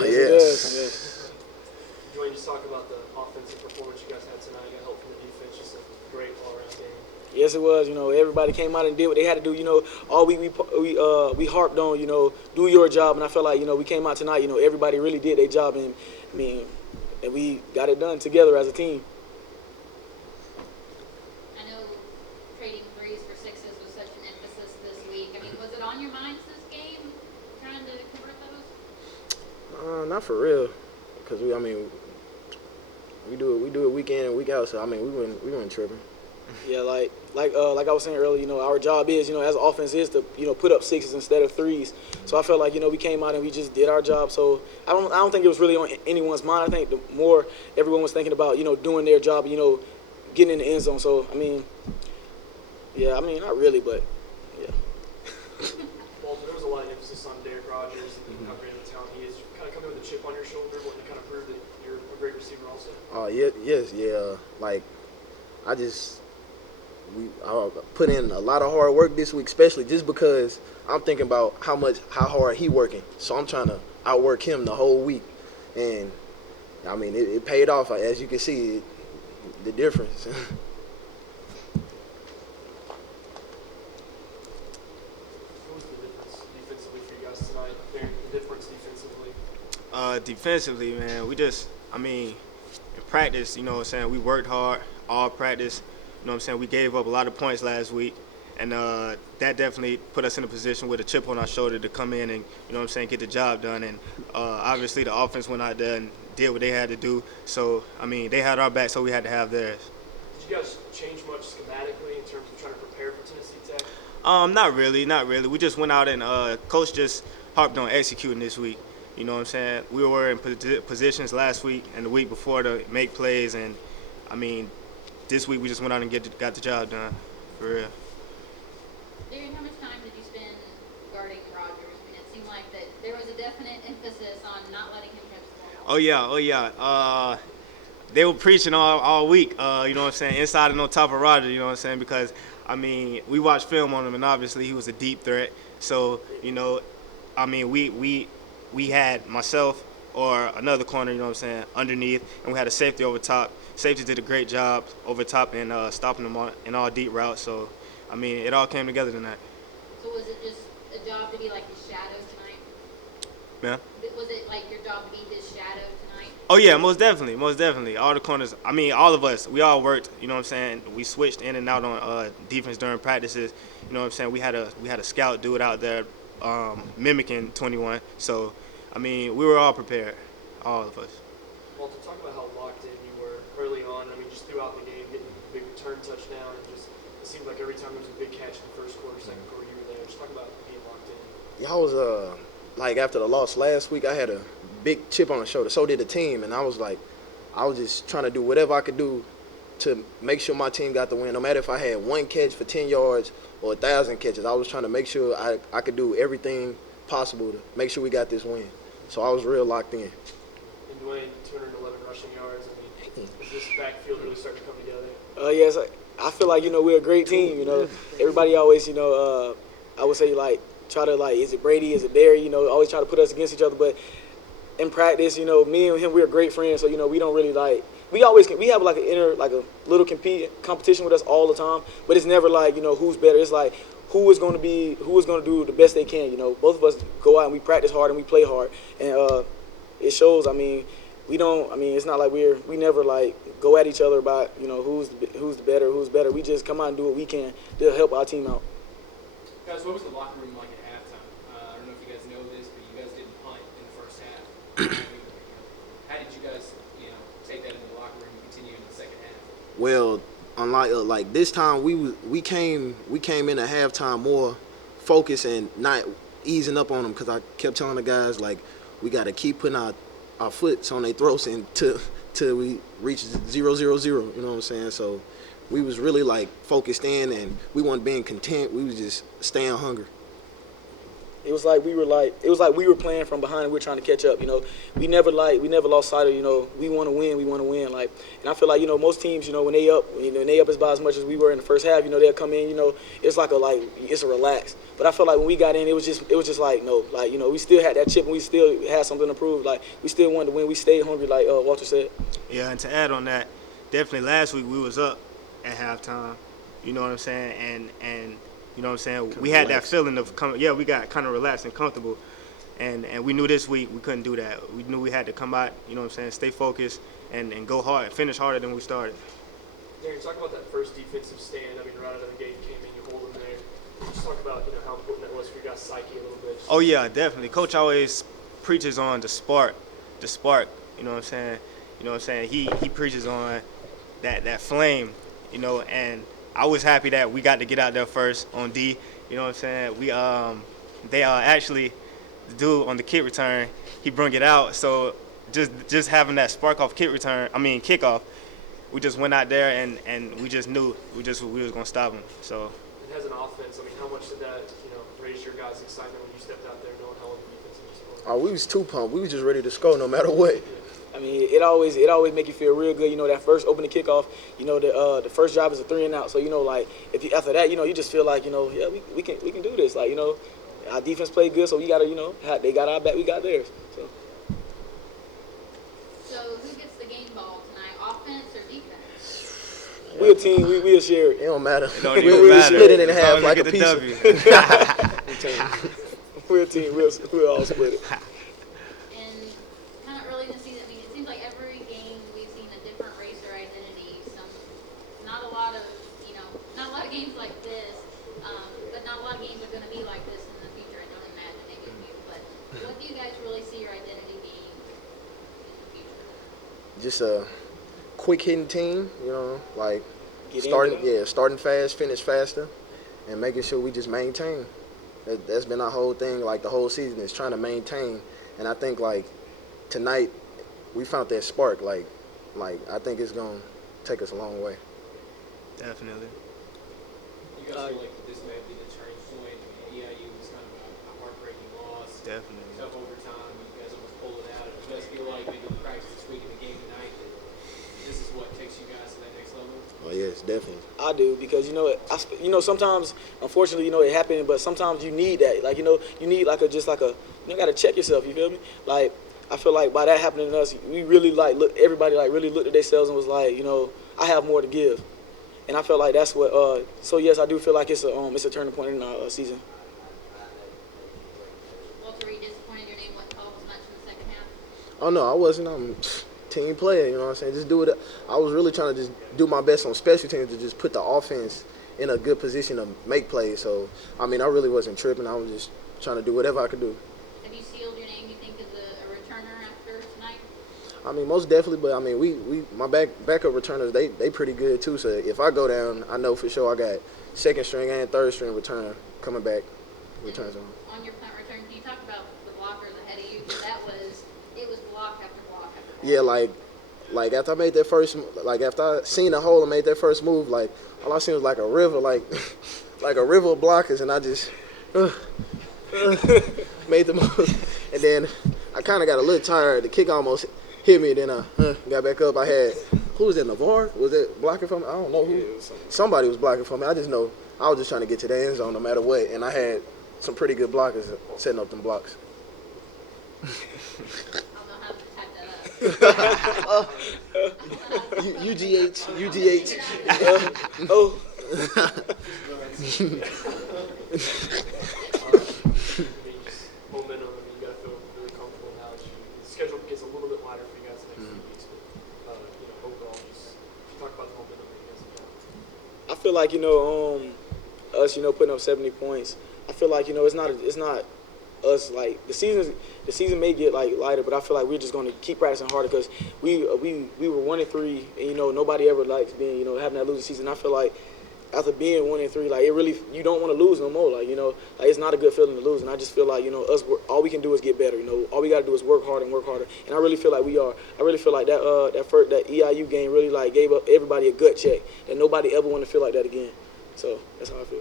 Yes, it does. Yes. Duane, just talk about the offensive performance you guys had tonight. You got help from the defense, just a great all-around game. Yes, it was. Everybody came out and did what they had to do. All we harped on. Do your job, and I felt like we came out tonight. Everybody really did their job, and I mean, and we got it done together as a team. I know trading threes for sixes was such an emphasis this week. I mean, was it on your minds this game, trying to convert those? Not for real, because we do it week in and week out. So I mean, we weren't tripping. Yeah, like I was saying earlier, our job is, as an offense is to, put up sixes instead of threes. So I felt like, we came out and we just did our job. So I don't think it was really on anyone's mind. I think the more everyone was thinking about, doing their job, getting in the end zone. So not really, but yeah. Walter, there was a lot of emphasis on Derrick Rogers and how great of a talent he is. You kind of come in with a chip on your shoulder, wanting to kind of prove that you're a great receiver also. Yeah. Like I put in a lot of hard work this week, especially just because I'm thinking about how hard he working. So I'm trying to outwork him the whole week, and I mean it paid off. As you can see, the difference. What was the difference defensively for you guys tonight? The difference defensively? Defensively, man, in practice, we worked hard all practice. We gave up a lot of points last week, and that definitely put us in a position with a chip on our shoulder to come in and, get the job done. And obviously the offense went out there and did what they had to do. So, they had our back, so we had to have theirs. Did you guys change much schematically in terms of trying to prepare for Tennessee Tech? Not really. We just went out and coach just harped on executing this week. We were in positions last week and the week before to make plays, and this week we just went out and got the job done, for real. Darrian, how much time did you spend guarding Rogers? It seemed like that there was a definite emphasis on not letting him touch the ball. Oh yeah. They were preaching all week, inside and on top of Rogers, because, we watched film on him, and obviously he was a deep threat. So, we had myself or another corner, underneath, and we had a safety over top. Safety did a great job over top and stopping them in all deep routes. So, it all came together tonight. So was it just a job to be like his shadow tonight? Yeah. Was it like your job to be his shadow tonight? Oh, yeah, most definitely. All the corners, all of us, we all worked, We switched in and out on defense during practices. We had a scout dude out there mimicking 21. So, we were all prepared, all of us. Walter, talk about how locked in you were early on. Just throughout the game, getting a big return touchdown, and just it seemed like every time there was a big catch in the first quarter, second quarter, you were there. Just talk about being locked in. Yeah, I was after the loss last week, I had a big chip on the shoulder. So did the team, and I was just trying to do whatever I could do to make sure my team got the win. No matter if I had one catch for 10 yards or 1,000 catches, I was trying to make sure I could do everything possible to make sure we got this win. So I was real locked in. And Duane, 211 rushing yards. Is this backfield really starting to come together? Yes, I feel like we're a great team. Everybody always I would say try to is it Brady, is it Darrian? Always try to put us against each other. But in practice, me and him, we're great friends. So we don't really we have a little competition with us all the time. But it's never who's better. It's who is going to do the best they can. Both of us go out and we practice hard and we play hard, and it shows. We don't. It's not like we never go at each other about who's the better. We just come out and do what we can to help our team out. Guys, what was the locker room like at halftime? I don't know if you guys know this, but you guys didn't punt in the first half. How did you guys, take that into the locker room and continue in the second half? Well, unlike this time, we came in at halftime more focused and not easing up on them, because I kept telling the guys we got to keep putting our foots on their throats until we reach 0-0-0. You know what I'm saying? So we was really focused in, and we weren't being content. We was just staying hungry. It was like we were playing from behind and we were trying to catch up. You know, we never lost sight of, you know, we want to win. Like, and I feel like, you know, most teams, you know, when they up, as by as much as we were in the first half, you know, they'll come in, you know, it's a relax. But I feel like when we got in, it was just like, no, like, you know, we still had that chip and we still had something to prove. Like, we still wanted to win. We stayed hungry, like Walter said. Yeah, and to add on that, definitely last week we was up at halftime. You know what I'm saying? And you know what I'm saying? We had that feeling of we got kind of relaxed and comfortable. And we knew this week we couldn't do that. We knew we had to come out, you know what I'm saying, stay focused and go hard, finish harder than we started. Darren, talk about that first defensive stand. I mean, right out of the gate, came in, you hold them there. Just talk about, you know, how important that was for your guys' psyche a little bit. Oh, yeah, definitely. Coach always preaches on the spark, you know what I'm saying? You know what I'm saying? He preaches on that flame, you know, and I was happy that we got to get out there first on D. You know what I'm saying? They actually, the dude on the kick return, he brung it out. So just having that spark off kickoff, we just went out there and we just knew we was gonna stop him. So. And as an offense, I mean, how much did that, you know, raise your guys' excitement when you stepped out there knowing how well the defense was scoring? Oh, we was too pumped. We was just ready to score no matter what. I mean, it always make you feel real good. You know, that first opening kickoff, you know, the first drive is a 3 and out. So, you know, like, after that, you know, you just feel like, you know, yeah, we can do this. Like, you know, our defense played good, so we got to, you know, they got our back, we got theirs. So who gets the game ball tonight, offense or defense? We're a team. We'll share It don't matter. It don't even We'll matter. split it in As half long as we like get a the pizza. W. We're a team. We'll all split it. And kind of early in the season, I mean, it seems like every game we've seen a different race or identity. Not a lot of games like this, but not a lot of games are going to be like this in the future. I don't imagine they do, but what do you guys really see your identity being in the future? Just a quick hitting team, you know, like Get starting fast, finish faster, and making sure we just maintain. That's been our whole thing, like the whole season is trying to maintain. And I think like tonight we found that spark. Like I think it's gonna take us a long way. Definitely. You guys feel like this may be the turning point? I mean, EIU was kind of a heartbreaking loss. Definitely. Tough overtime. You guys almost pulled it out. Do you guys feel like maybe the practice this week in the game tonight that this is what takes you guys to that next level? Oh yes, definitely. I do, because you know sometimes, unfortunately, you know, it happened, but sometimes you need that. Like, you know, you need you gotta check yourself. You feel me? Like, I feel like by that happening to us, we really everybody really looked at themselves and was like, you know, I have more to give. And I felt like that's what. So yes, I do feel like it's a turning point in our season. Walter, were you disappointed your name wasn't called as much in the second half? Oh no, I wasn't. I'm team player. You know what I'm saying? Just do it. I was really trying to just do my best on special teams to just put the offense in a good position to make plays. So I mean, I really wasn't tripping. I was just trying to do whatever I could do. Have you sealed your name, you think, as a returner after tonight? I mean, most definitely, but I mean, my backup returners, they pretty good too. So if I go down, I know for sure I got second string and third string returner coming back, returns on. On your punt return, can you talk about the blockers ahead of you? Because it was block after block after block. Yeah, like after I made that first, like after I seen the hole and made that first move, like all I seen was like a river, like a river of blockers, and I just made the move, and then I kind of got a little tired. The kick almost hit me, then I got back up. I had, who was that, Navarre? Was it blocking for me? I don't know who. Somebody was blocking for me. I just know I was just trying to get to the end zone no matter what, and I had some pretty good blockers setting up them blocks. I don't know how to type that up. UGH. Oh. Momentum, and you got to feel really comfortable now that the schedule gets a little bit lighter for you guys the next few weeks. But you know, overall, just talk about the momentum that you guys have got. I feel like, you know, us, you know, putting up 70 points. I feel like, you know, it's not us, like the season may get like lighter, but I feel like we're just going to keep practicing harder because we were 1-3, and you know nobody ever likes being, you know, having that losing season. I feel like after being 1-3, like it really, you don't want to lose no more. Like, you know, like it's not a good feeling to lose, and I just feel like, you know, all we can do is get better. You know, all we got to do is work harder, and I really feel like we are. I really feel like that EIU game really like gave up everybody a gut check, and nobody ever want to feel like that again. So that's how I feel.